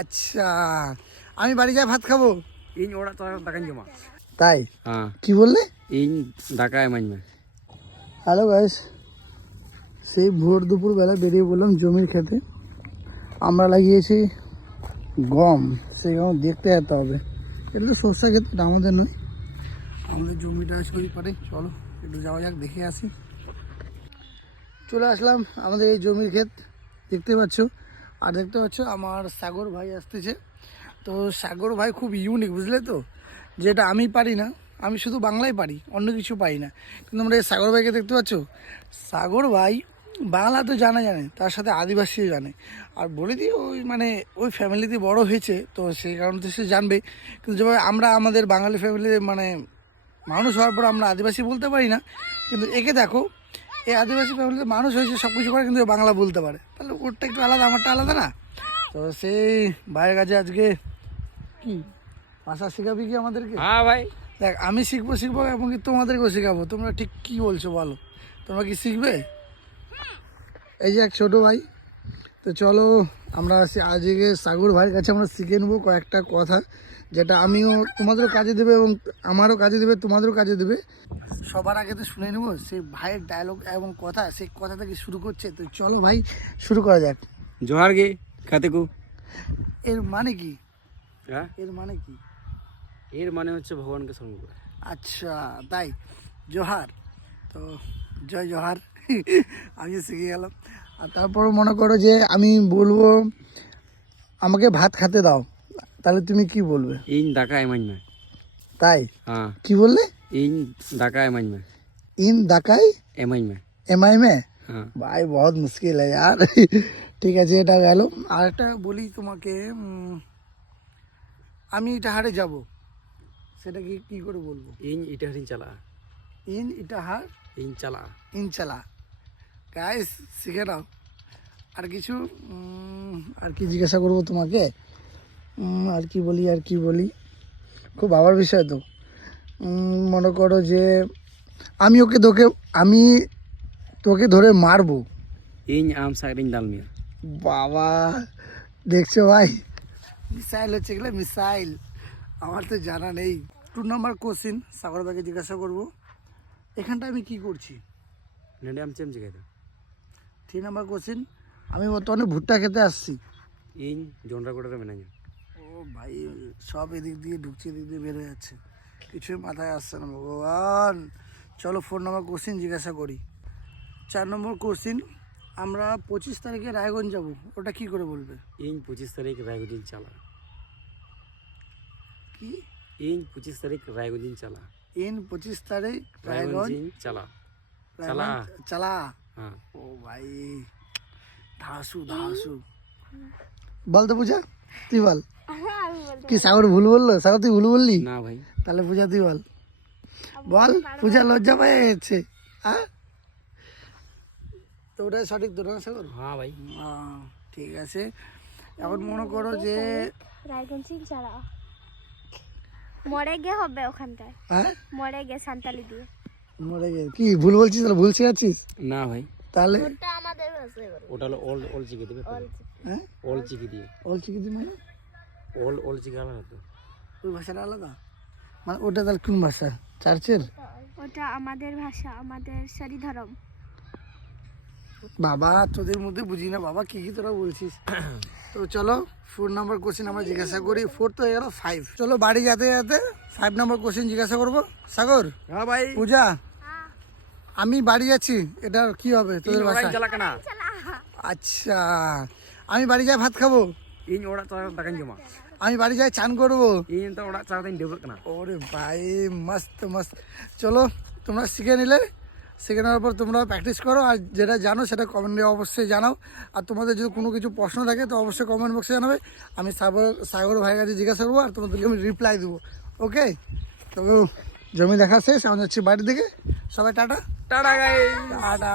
আচ্ছা, আমি বাড়ি যাই ভাত খাবো। ইন ওড়া তো দাকান জমা। তাই? হ্যাঁ। কি বললে? ইন ঢাকায় মাইমা। হ্যালো গাইস, সেই ভোর দুপুর বেলা বেরিয়ে পড়লাম জমির খেতে। আমরা লাগিয়েছি গম, সেই গম দেখতে যেতে হবে। এটা তো সরষা ক্ষেত, এটা আমাদের নয়, আমাদের জমিটা আছে ওই পারে। চলো একটু যাওয়া যাক, দেখে আসি। চলে আসলাম আমাদের এই জমির ক্ষেত, দেখতে পাচ্ছ। আর দেখতে পাচ্ছ আমার সাগর ভাই আসতেছে। তো সাগর ভাই খুব ইউনিক, বুঝলে তো, যেটা আমি পারি না। আমি শুধু বাংলায় পারি, অন্য কিছু পারি না। কিন্তু আমরা এই সাগর ভাইকে দেখতে পাচ্ছ, সাগর ভাই বাংলা তো জানে, তার সাথে আদিবাসীও জানে। আর বলে দিই ওই মানে ওই ফ্যামিলিতে বড় হয়েছে, তো সেই কারণে তো সে জানবে। কিন্তু যেভাবে আমরা আমাদের বাঙালি ফ্যামিলিতে মানে মানুষ হওয়ার পর আমরা আদিবাসী বলতে পারি না, কিন্তু একে দেখো, এই আদিবাসী ফ্যামিলিতে মানুষ হয়েছে, সব কিছু করে, কিন্তু বাংলা বলতে পারে। তাহলে ওরটা একটু আলাদা, আমারটা আলাদা না? তো সেই ভাইয়ের কাছে আজকে কি ভাষা শেখাবি কি আমাদেরকে? হ্যাঁ ভাই, দেখ আমি শিখবো এবং কি তোমাদেরকেও শেখাবো। তোমরা ঠিক কি বলছো বলো, তোমরা কি শিখবে? এই যে এক ছোটো ভাই। তো চলো আমরা আজকে সাগর ভাইয়ের কাছে আমরা শিখে নেবো কয়েকটা কথা, যেটা আমিও তোমাদেরও কাজে দেবে এবং আমারও কাজে দেবে, তোমাদেরও কাজে দেবে। সবার আগে তো শুনে নেবো সেই ভাইয়ের ডায়লগ এবং কথা, সেই কথা থেকে শুরু করছে। তো চলো ভাই শুরু করা যাক। জোহার গে খাতেকু। এর মানে কি? হ্যাঁ, এর মানে কি? এর মানে হচ্ছে ভগবানকে স্মরণ করা। আচ্ছা তাই, জোহার। তো জয় জোহার আমি শিখে গেলাম। আর তারপর মনে করো যে আমি বলবো আমাকে ভাত খেতে দাও, তাহলে তুমি কি বলবে? ইন ঢাকায় মাইমা। তাই? হ্যাঁ। কি বললে? ইন ঢাকায় মাইমা। इन দাকাই এমাইমা। এমআই মে? হ্যাঁ। ভাই বহুত মুশকিল है यार ঠিক আছে, এটা গেল। আর একটা বলি তোমাকে, আমি ইটাহারে যাব, সেটা কি কি করে বলবো? ইন ইটাহারিন চালা। ইন ইটাহার ইন চালা। ইনচালা। গাইস শিখে নাও। আর কিছু আর কি জিজ্ঞাসা করবো তোমাকে? আর কি বলি, খুব ভাবার বিষয় তো। মনে করো যে আমি তোকে ধরে মারবো। In am Sairin Dalmia. বাবা দেখছো ভাই, মিসাইল হচ্ছে এগুলো, মিসাইল। আমার তো জানা নেই। 2 নম্বর কোশ্চিন সাগর ভাইকে জিজ্ঞাসা করবো, এখানটা আমি কি করছি? নেডে আম চেম জিগাইতো। 3 নম্বর কোশ্চিন, আমি বর্তমানে ভুট্টা খেতে আসছি। ইন জোনরা কোটারে মেনাইয়া। ও ভাই, সব এদিক দিয়ে ঢুকছে, এদিক দিয়ে বের হয়ে যাচ্ছে, কিছুই মাথায় আসছে না ভগবান। চলো 4 নম্বর কোশ্চিন জিজ্ঞাসা করি। 4 নম্বর কোশ্চিন, আমরা 25 তারিখে রায়গঞ্জ যাব, ওটা কি করে বলবে? ইন 25 তারিখ রায়গঞ্জিন চালা। কি? ইন 25 তারিখ রায়গঞ্জিন চালা। ইন 25 তারিখ রায়গঞ্জ রায়গঞ্জিন চালা। চালা। চালা। হ্যাঁ। ও ভাই ধাসু বল তো পূজা, তুই বল। কি সাগর ভুল বললো? সাগর তুই ভুল বললি? না ভাই। তাহলে পূজা তুই বল। বল, পূজা লজ্জা পেয়ে যাচ্ছে। হ্যাঁ, তো ওটাই সঠিক তো না সাগর? হ্যাঁ ভাই। ঠিক আছে। এখন মনে করো যে মরে গে হবে ওখানটায়। হ্যাঁ, মরে গে সান্তালি দিয়ে। মরে গে কি ভুল বলছিস? তাহলে ভুল শেখাচ্ছিস? না ভাই, তাহলে ওটা আমাদের ভাষায় বলে। ওটা হলো অল চিকি দিবে। হ্যাঁ, অল চিকি দিয়ে। অল চিকিতি মানে অল চিকি আলাদা তো। ওই ভাষাটা আলাদা, মানে ওটা তাহলে কোন ভাষা? চার্চের? ওটা আমাদের ভাষা, আমাদের সারি ধরম। বাবা তোদের মধ্যে বুঝি না বাবা, কি কি তোরা বলছিস। তো চলো 4 নম্বর কোশ্চেন আমরা জিজ্ঞাসা করি। 4 তো হয়ে গেল, 5। চলো বাড়ি যেতে 5 নম্বর কোশ্চেন জিজ্ঞাসা করবো। সাগর, হ্যাঁ ভাই। পূজা, আমি বাড়ি যাচ্ছি, এটা কি হবে তোদের ভাষায়? চালা কেনা। আচ্ছা, আমি বাড়ি যাই ভাত খাবো। ইন ওড়া তো দাকান জমা। আমি বাড়ি যাই চান করবো। ইন তো ওড়া চালা দিন ডেবল কেনা। ওরে ভাই মস্ত মস্ত। চলো তোমরা শিখে নিলে, শিখে নেওয়ার পর তোমরা প্র্যাকটিস করো, আর যেটা জানো সেটা কমেন্টে অবশ্যই জানাও। আর তোমাদের যদি কোনো কিছু প্রশ্ন থাকে তো অবশ্যই কমেন্ট বক্সে জানাবে। আমি সাগর ভাইয়ের কাছে জিজ্ঞাসা করবো আর তোমাদেরকে আমি রিপ্লাই দেবো। ওকে, তো জমি দেখা শেষ, আমি যাচ্ছি বাড়ির দিকে। সবাই টাটা। Tata guys. টাটা।